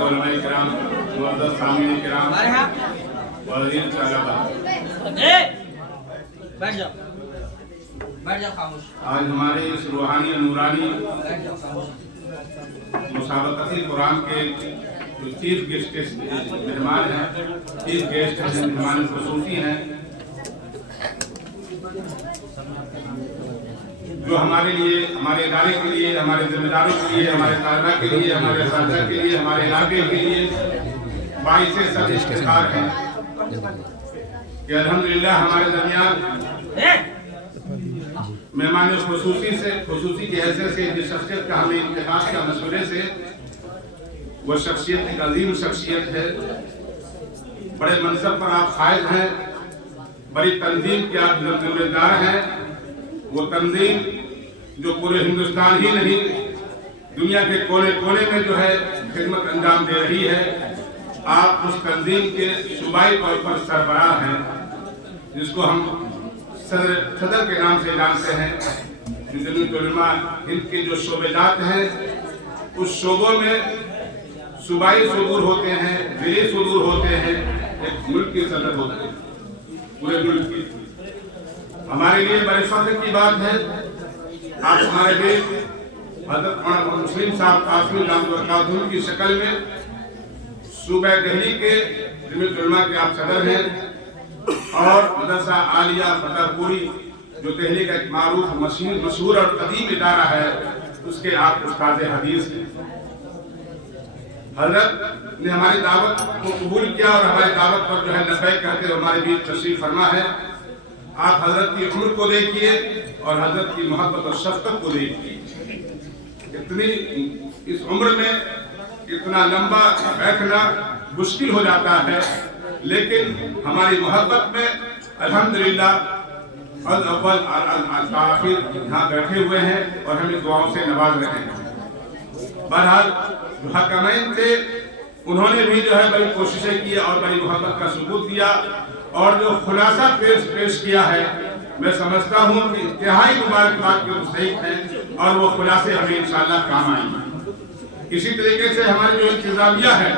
علماء کرام، معزز سامعین کرام، وزیر طلبہ، آج ہمارے اس روحانی اور نورانی مسابقتی قرآن کے جو چیف گیسٹ مہمان ہیں، چیف گیسٹ ہیں، مہمان خصوصی ہیں، جو ہمارے لیے، ہمارے ادارے کے لیے، ہمارے ذمہ داروں کے لیے، ہمارے طلباء کے لیے، ہمارے اساتذہ کے لیے، ہمارے علاقے کے لیے باعث سب افتخار ہیں کہ الحمدللہ ہمارے درمیان مہمان خصوصی کی حیثیت سے جس شخصیت کا ہمیں انتخاب کا مشورے سے، وہ شخصیت ایک عظیم شخصیت ہے، بڑے منصب پر آپ فائز ہیں، بڑی تنظیم کے آپ ذمہ دار ہیں، وہ تنظیم جو پورے ہندوستان ہی نہیں دنیا کے کونے کونے میں جو ہے خدمت انجام دے رہی ہے، آپ اس تنظیم کے صوبائی طور پر سربراہ ہیں، جس کو ہم صدر کے نام سے جانتے ہیں۔ جمعیت علماء ہند کے جو شعبے جات ہیں، اس شعبوں میں صوبائی صدور ہوتے ہیں، ضلعی صدور ہوتے ہیں، ایک ملک کی صدر ہوتے ہیں، پورے ملک کی۔ ہمارے لیے بڑے فخر کی بات ہے، آپ ہمارے لیے حضرت مولانا مسلم صاحب قاسمی دامت برکاتہ کی شکل میں صوبہ دہلی کے جمعیت علماء کے آپ صدر ہیں، اور مدرسہ عالیہ فتح پوری جو دہلی کا ایک معروف مشہور اور قدیم ادارہ ہے، اس کے آپ استاد حدیث ہیں۔ حضرت نے ہماری دعوت کو قبول کیا اور ہماری دعوت پر جو ہے لبیک کہتے ہوئے ہمارے بیچ تشریف فرما ہے۔ آپ حضرت کی عمر کو دیکھیے اور حضرت کی محبت اور شفقت کو دیکھیے، اتنی اس عمر میں اتنا لمبا بیٹھنا مشکل ہو جاتا ہے، لیکن ہماری محبت میں الحمدللہ الاول الآخر یہاں بیٹھے ہوئے ہیں اور ہمیں دعاؤں سے نواز رہے ہیں۔ بہرحال جو حکمین تھے انہوں نے بھی جو ہے بڑی کوششیں کی اور بڑی محبت کا ثبوت دیا، اور جو خلاصہ پیش کیا ہے، میں سمجھتا ہوں کہ انتہائی مبارکباد کے مستحق ہیں، اور وہ خلاصے ہمیں انشاءاللہ کام آئیں گے۔ اسی طریقے سے ہماری جو انتظامیہ ہے،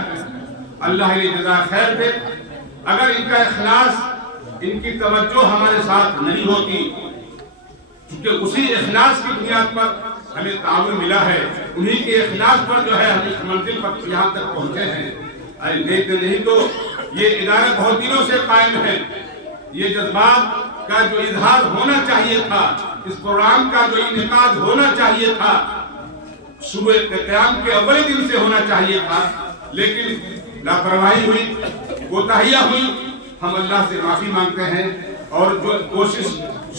اللہ علیہ جزا خیر دے، اگر ان کا اخلاص، ان کی توجہ ہمارے ساتھ نہیں ہوتی، کیونکہ اسی اخلاص کی بنیاد پر ہمیں تعاون ملا ہے، انہی کے اخلاص پر جو ہے ہم اس منزل پر یہاں تک پہنچے ہیں، نہیں تو یہ ادارہ بہت دنوں سے قائم ہے۔ یہ جذبات کا جو اظہار ہونا چاہیے تھا، اس پروگرام کا جو انعقاد ہونا چاہیے تھا، شروع قیام کے اول دن سے ہونا چاہیے تھا، لیکن لاپرواہی ہوئی، کوتاہیاں ہوئی۔ ہم اللہ سے معافی مانگتے ہیں، اور جو کوشش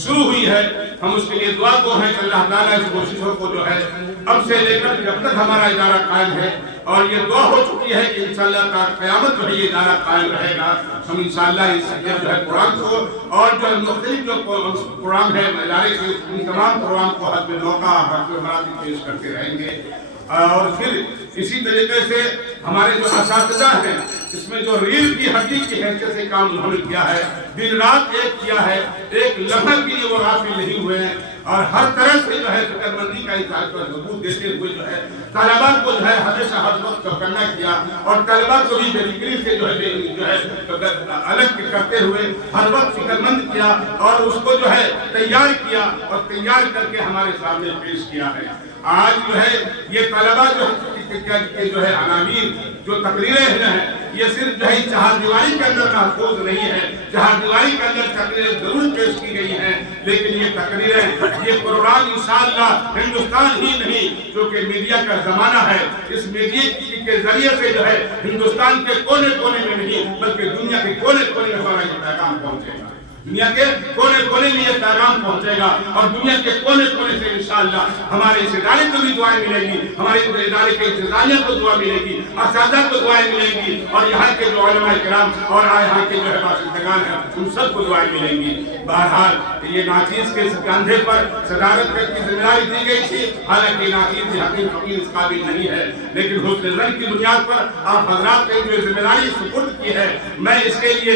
شروع ہوئی ہے ہم اس کے لیے دعا کو ہیں کہ اللہ تعالیٰ اس کوششوں کو جو ہے اب سے لے کر جب تک ہمارا ادارہ قائم ہے، اور یہ دعا ہو چکی ہے کہ انشاءاللہ تا قیامت جو ہے یہ ادارہ قائم رہے گا، ہم انشاءاللہ اس جو ہے قرآن کو اور جو مختلف جو پروگرام ہے ادارے کے ان تمام پروگرام کو حسب موقع حسب مراتب پیش کرتے رہیں گے۔ اور پھر اسی طریقے سے ہمارے جو اساتذہ ہیں، اس میں جو ریل کی ہڈی کی حیثیت سے کام انہوں نے کیا ہے، دن رات ایک کیا ہے، ایک لمحہ کے لیے وہ غافل نہیں ہوئے ہیں، اور ہر طرح سے جو ہے فکر مندی کا اظہار کا ثبوت دیتے ہوئے جو ہے طلباء کو جو ہے ہمیشہ ہر وقت چوکنا کیا، اور طلباء کو بھی بے فکری سے جو ہے الگ کرتے ہوئے ہر وقت فکر مند کیا، اور اس کو جو ہے تیار کیا اور تیار کر کے ہمارے سامنے پیش کیا ہے۔ آج جو ہے یہ طلباء جو ہے عناوین جو تقریریں ہیں، یہ صرف جو ہے چہار دیواری کے اندر محفوظ نہیں ہے، چہار دیواری کے اندر تقریریں ضرور پیش کی گئی ہیں، لیکن یہ تقریریں، یہ پروگرام انشاءاللہ ہندوستان ہی نہیں جو کہ میڈیا کا زمانہ ہے، اس میڈیا کے ذریعے سے جو ہے ہندوستان کے کونے کونے میں نہیں بلکہ دنیا کے کونے کونے میں ہمارا یہ پیغام پہنچے گا، دنیا کے کونے کونے میں یہ پیغام پہنچے گا، اور دنیا کے کونے کونے سے انشاءاللہ ہمارے اس ادارے کو بھی دعائیں ملے گی، ہمارے ادارے کے انتظامیہ کو دعا ملے گی، اساتذہ کو دعائیں ملیں گی، اور یہاں کے جو علماء کرام اور یہاں کے جو ہے باشندگان ہیں ان سب کو دعائیں ملیں گی۔ بہرحال یہ ناچیز کے کاندھے پر صدارت کی ذمہ داری دی گئی تھی، حالانکہ ناچیز حکیم فقیر اس قابل نہیں ہے، لیکن حسن ظن کی بنیاد پر آپ حضرات نے جو ذمہ داری سپرد کی ہے، میں اس کے لیے